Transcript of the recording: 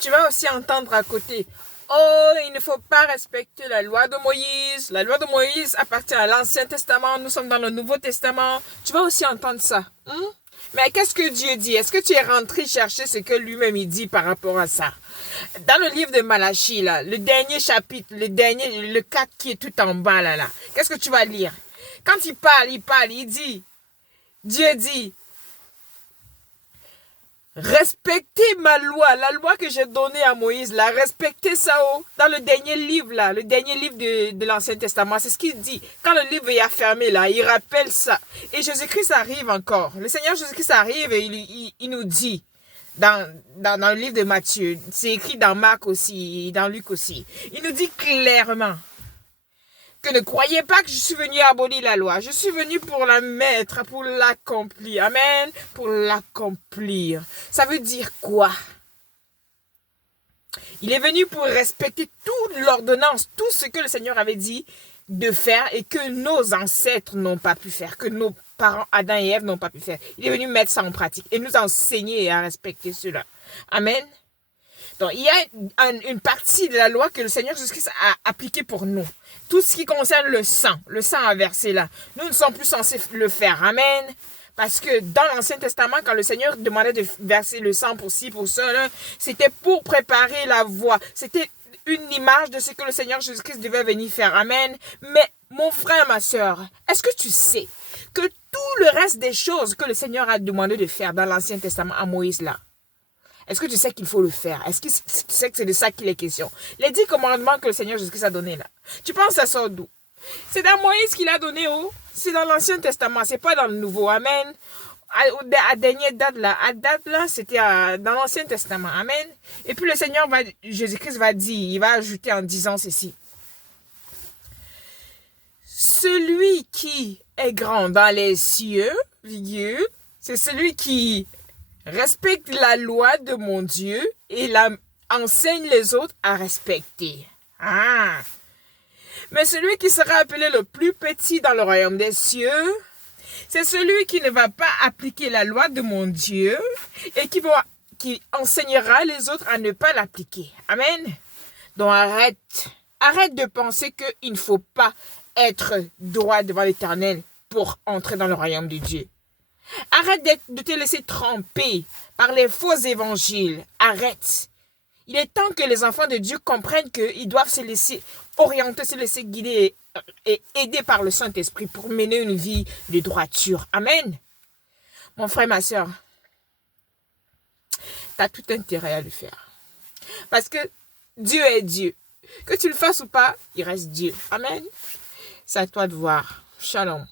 Tu vas aussi entendre à côté, oh, il ne faut pas respecter la loi de Moïse. La loi de Moïse appartient à l'Ancien Testament. Nous sommes dans le Nouveau Testament. Tu vas aussi entendre ça. Mais qu'est-ce que Dieu dit? Est-ce que tu es rentré chercher ce que lui-même il dit par rapport à ça? Dans le livre de Malachie, là, le dernier chapitre, le 4 qui est tout en bas, là, qu'est-ce que tu vas lire? Quand il parle, il dit, Dieu dit, respectez ma loi, la loi que j'ai donnée à Moïse, là, respectez ça, dans le dernier livre, là, le dernier livre de l'Ancien Testament, c'est ce qu'il dit. Quand le livre est fermé, là, il rappelle ça. Et Jésus-Christ arrive encore. Le Seigneur Jésus-Christ arrive et il nous dit, dans le livre de Matthieu, c'est écrit dans Marc aussi, dans Luc aussi, il nous dit clairement que ne croyez pas que je suis venu abolir la loi. Je suis venu pour la mettre, pour l'accomplir. Amen. Pour l'accomplir. Ça veut dire quoi? Il est venu pour respecter toute l'ordonnance, tout ce que le Seigneur avait dit de faire et que nos ancêtres n'ont pas pu faire, que nos parents Adam et Ève n'ont pas pu faire. Il est venu mettre ça en pratique et nous enseigner à respecter cela. Amen. Donc, il y a une partie de la loi que le Seigneur Jésus-Christ a appliquée pour nous. Tout ce qui concerne le sang à verser là, nous ne sommes plus censés le faire. Amen. Parce que dans l'Ancien Testament, quand le Seigneur demandait de verser le sang pour ci, pour ça, c'était pour préparer la voie. C'était une image de ce que le Seigneur Jésus-Christ devait venir faire. Amen. Mais mon frère, ma soeur, est-ce que tu sais que tout le reste des choses que le Seigneur a demandé de faire dans l'Ancien Testament à Moïse là, est-ce que tu sais qu'il faut le faire? Est-ce que tu sais que c'est de ça qu'il est question? Les 10 commandements que le Seigneur Jésus-Christ a donnés là. Tu penses que ça sort d'où? C'est dans Moïse qu'il a donné, c'est dans l'Ancien Testament, c'est pas dans le Nouveau. Amen. À dernière date là, c'était dans l'Ancien Testament. Amen. Et puis le Seigneur Jésus-Christ va dire, il va ajouter en disant ceci. Celui qui est grand dans les cieux, c'est celui qui respecte la loi de mon Dieu et enseigne les autres à respecter. Mais celui qui sera appelé le plus petit dans le royaume des cieux, c'est celui qui ne va pas appliquer la loi de mon Dieu et qui enseignera les autres à ne pas l'appliquer. Amen. Donc arrête de penser qu'il ne faut pas être droit devant l'Éternel pour entrer dans le royaume de Dieu. Arrête de te laisser tromper par les faux évangiles. Arrête. Il est temps que les enfants de Dieu comprennent qu'ils doivent se laisser orienter, se laisser guider et aider par le Saint-Esprit pour mener une vie de droiture. Amen. Mon frère, ma soeur, tu as tout intérêt à le faire. Parce que Dieu est Dieu. Que tu le fasses ou pas, il reste Dieu. Amen. C'est à toi de voir. Shalom.